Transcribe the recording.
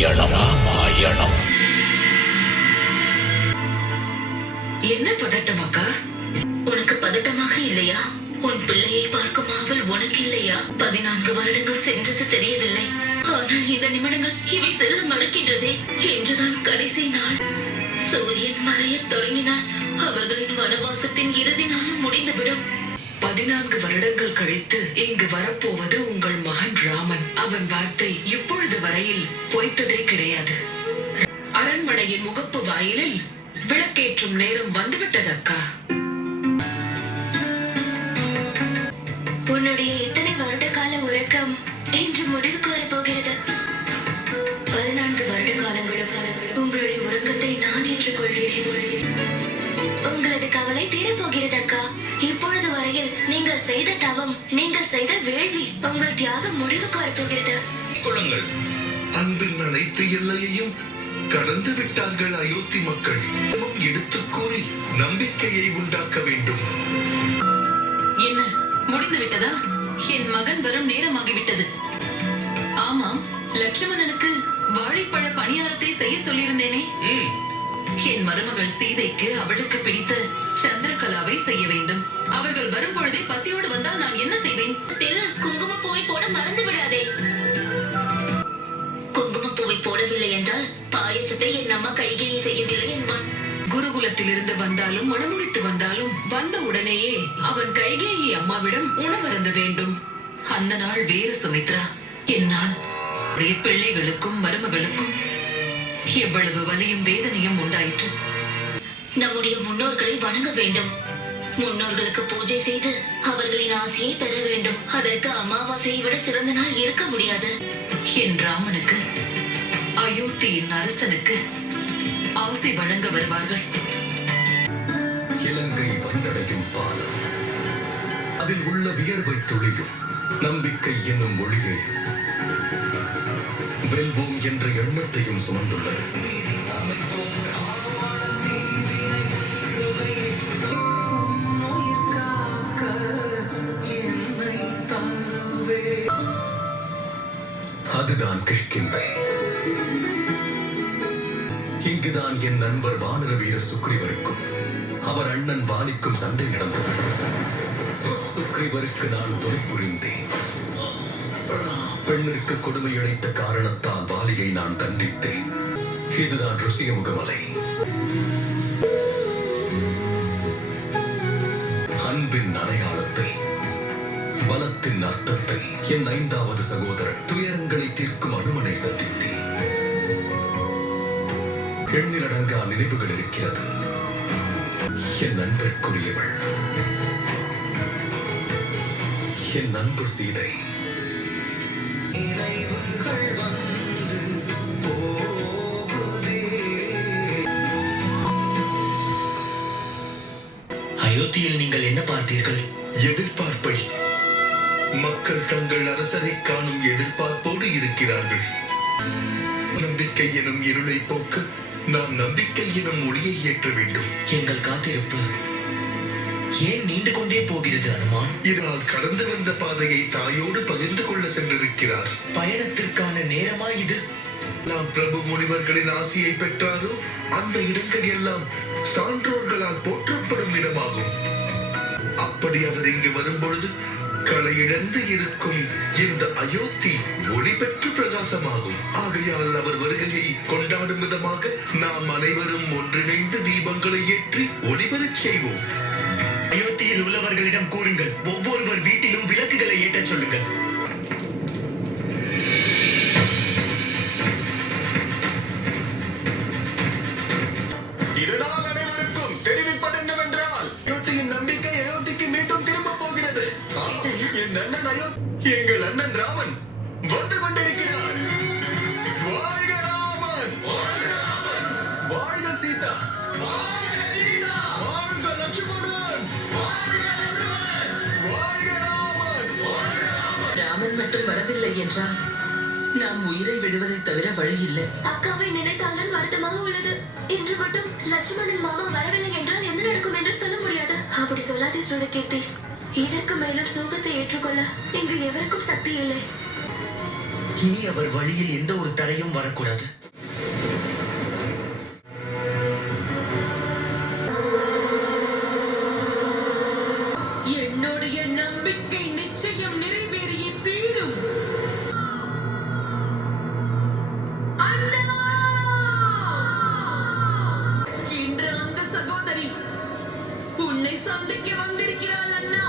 ராமாயணம். என்ன பதட்டம் அக்கா? உனக்கு பதட்டமாக இல்லையா? உன் பிள்ளையை பார்க்கும் ஆவல் உனக்கு இல்லையா? 14 வருடங்கள் சென்றது தெரியவில்லை. ஆனால் இந்த நிமிடங்கள் இவை செல்ல மறுக்கின்றதே. என்றுதான் கடைசி நாள். சூரியன் மறையத் தொடங்கினால் அவர்களின் வனவாசத்தின் இறுதி நாளும் முடிந்துவிடும். 14 வருடங்கள் கழித்து இங்கு வரப்போவது உங்கள் மகன் ராமன். அவன் வார்த்தை இப்பொழுது வரையில் பொய்த்ததே கிடையாது. அரண்மனையின் முகப்பு வாயிலில் விளக்கேற்றும் நேரம் வந்துவிட்டது அக்கா. உன்னுடைய இத்தனை வருட கால உறக்கம் இன்று முடிவுக்கு வரப்போகிறது. 14 வருட காலங்களும் உங்களுடைய உறக்கத்தை நான் ஏற்றுக்கொள்கிறேன். உங்களது கவலை தீரப்போகிறது அக்கா. இப்பொழுது வரையில் நீங்கள் செய்த தவம், நீங்கள் செய்த வேள்வி, உங்கள் தியாகம் முடிவுக்கு வரப்போகிறது. அன்பின் அனைத்து எல்லையையும் கடந்து விட்டார்கள் அயோத்தி மக்கள். எடுத்துக் கூறி நம்பிக்கையை உண்டாக்க வேண்டும். என்ன முடிந்து விட்டதா? என் மகன் வரும் நேரமாகிவிட்டது. ஆமாம், லட்சுமணனுக்கு வாழைப்பழ பணியாரத்தை செய்ய சொல்லியிருந்தேனே. என் மருமகள் சீதைக்கு அவளுக்கு பிடித்த சந்திரகலாவை செய்ய வேண்டும். அவர்கள் வரும் பொழுதே பசியோடு வந்தால் நான் என்ன செய்வேன்? குங்குமப்பூவை போட மறந்து விடாதே. குங்குமப்பூவை போடவில்லை என்றால் பாயசத்தை என் அம்மா கைகேயி செய்யவில்லை என்பான். குருகுலத்திலிருந்து வந்தாலும் மணமுடித்து வந்தாலும் வந்த உடனேயே அவன் கைகேயி அம்மாவிடம் உணவருந்த வேண்டும். அந்த நாள் வேறு சுமித்ரா. என்னால் பிள்ளைகளுக்கும் மருமகளுக்கும் எவ்வளவு வலியும் வேதனையும் உண்டாயிற்று. நம்முடைய முன்னோர்களை வணங்க வேண்டும். முன்னோர்களுக்கு பூஜை செய்து அவர்களின் ஆசையை பெற வேண்டும். அதற்கு அமாவாசையை விட சிறந்த நாள் இருக்க முடியாது. என் ராமனுக்கு, அயோத்தியின் அரசனுக்கு ஆசை வழங்க வருவார்கள். இலங்கை வந்தடையும் பாலம், அதில் உள்ள வியர்வை துளியும் நம்பிக்கை என்னும் மொழியையும் வெல்வோம் என்ற எண்ணத்தையும் சுமந்துள்ளது. அதுதான் கிஷ்கிந்தை. இங்குதான் என் நண்பர் வானர வீரர் சுக்ரீவருக்கும் அவர் அண்ணன் வாலிக்கும் சண்டை நடந்தது. சுக்ரீவருக்கு நான் துணை புரிந்தேன். பெண்ணிற்கு கொடுமை அளித்த காரணத்தால் வாலியை நான் தண்டித்தேன். இதுதான் ருசியமுகமலை. அன்பின் அடையாளத்தை, பலத்தின் அர்த்தத்தை என் 5வது சகோதரன் துயரங்களை தீர்க்கும் அனுமனை சந்தித்தேன். எண்ணிலடங்கா நினைவுகள் இருக்கிறது. என் நண்பர்க்குரியவள், என் நண்பு சீதை. அயோத்தியில் நீங்கள் என்ன பார்த்தீர்கள்? எதிர்பார்ப்பை. மக்கள் தங்கள் அரசரை காணும் எதிர்பார்ப்போடு இருக்கிறார்கள். நம்பிக்கை எனும் இருளை போக்க நாம் நம்பிக்கை எனும் ஒளியை ஏற்ற வேண்டும். எங்கள் காத்திருப்பு ஏன் நீண்டு கொண்டே போகிறது அனுமான்? இதனால் கடந்து வந்த பாதையை தாயோடு பகிர்ந்து கொள்ள சென்றிருக்கிறார். பயணத்திற்கான நேரமா இது? நாம் பிரபு முனிவர்களின் ஆசியை பெற்றாரோ அந்த இடங்கள் எல்லாம் சான்றோர்களால் போற்றப்படும் இடமாகும். அப்படி அவர் இங்கு வரும்பொழுது களையிழந்து இருக்கும் இந்த அயோத்தி ஒளி பெற்று பிரகாசமாகும். ஆகையால் அவர் வருகையை கொண்டாடும் விதமாக நாம் அனைவரும் ஒன்றிணைந்து தீபங்களை ஏற்றி ஒளிபெறச் செய்வோம். அயோத்தியில் உள்ளவர்களிடம் கூறுங்கள், ஒவ்வொருவர் வீட்டிலும் விளக்குகளை ஏற்றச் சொல்லுங்கள். இதனால் அனைவருக்கும் தெரிவிப்பது என்னவென்றால் அயோத்தியின் நம்பிக்கை அயோத்திக்கு மீண்டும் திரும்ப போகிறது. என் அண்ணன் எங்கள் அண்ணன் ராமன் வந்து கொண்டிருக்கிறார். வாழ்க ராமன், வாழ்க சீதா, வாழ்க லட்சுமணன், வாழ்க ராமன். ராமன் மட்டும் வரவில்லை என்றால் நாம் உயிரை விடுவதை தவிர வழி இல்லை. அக்காவை நினைத்தால்தான் வருத்தமாக உள்ளது. இன்று மட்டும் லட்சுமணன் மாமா வரவில்லை என்றால் என்ன நடக்கும் என்று சொல்ல முடியாது. அப்படி சொல்லாதே ஸ்ருதகீர்த்தி. இதற்கு மேலும் சோகத்தை ஏற்றுக்கொள்ள இங்கு எவருக்கும் சக்தி இல்லை. இனி அவர் வழியில் எந்த ஒரு தடையும் வரக்கூடாது. என்னுடைய நம்பிக்கை நிச்சயம் நிறைவேறிய தீரும். அண்ணா! இன்று அந்த சகோதரி உன்னை சந்திக்க வந்திருக்கிறாள் அண்ணா.